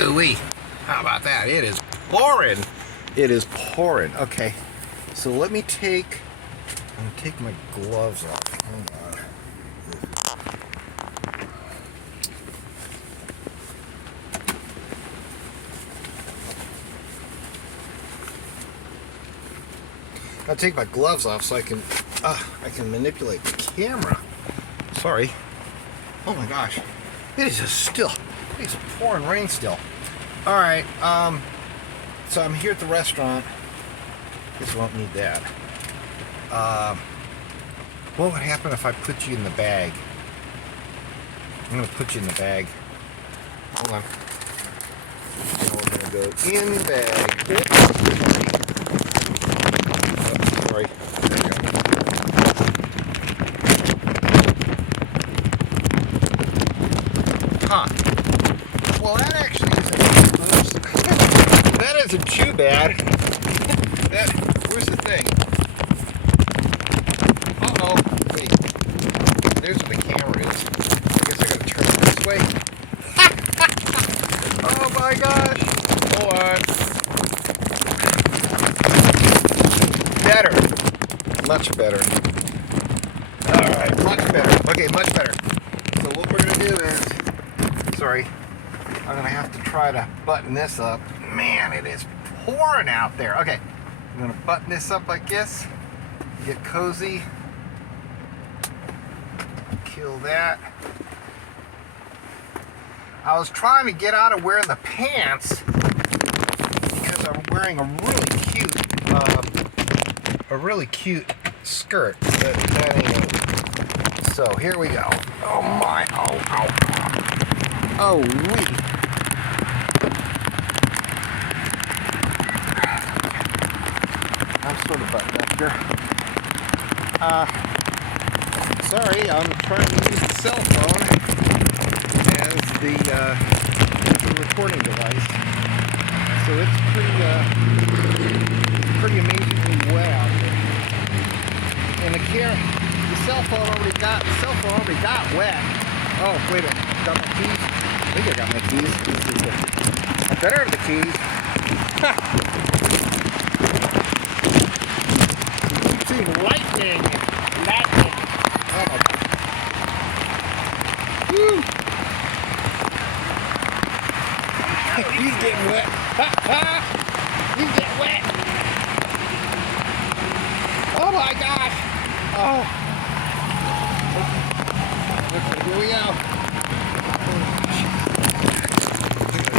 Ooh-wee. How about that? It is pouring. It is pouring. Okay, so let me I'm gonna take my gloves off. Hang on. I'll take my gloves off so I can manipulate the camera. Sorry. Oh my gosh. It is just still. It's pouring rain still. Alright, so I'm here at the restaurant. Guess I won't need that. What would happen if I put you in the bag? I'm gonna put you in the bag. Hold on. And we're gonna go in the bag. Oh, sorry. There we go. Huh. Well, that actually isn't. That isn't too bad. Where's the thing? Uh-oh. Wait. There's where the camera is. I guess I gotta turn it this way. Oh my gosh. Hold on. Better. Much better. Alright, much better. Okay, much better. So what we're gonna do is, sorry, I'm gonna have to try to button this up. Man, it is pouring out there. Okay, I'm gonna button this up like this. Get cozy. Kill that. I was trying to get out of wearing the pants because I'm wearing a really cute skirt. But that ain't it. So here we go. Oh my! Oh wee! I'm sort of buttoned up here. Sorry, I'm trying to use the cell phone as the recording device. So it's pretty amazingly wet out here. And the cell phone already got wet. Oh, wait a minute. Got my keys? I think I got my keys. I better have the keys. See, lightning. Oh my God. Woo. He's getting wet. He's getting wet. Oh my gosh. Oh. Okay, here we go.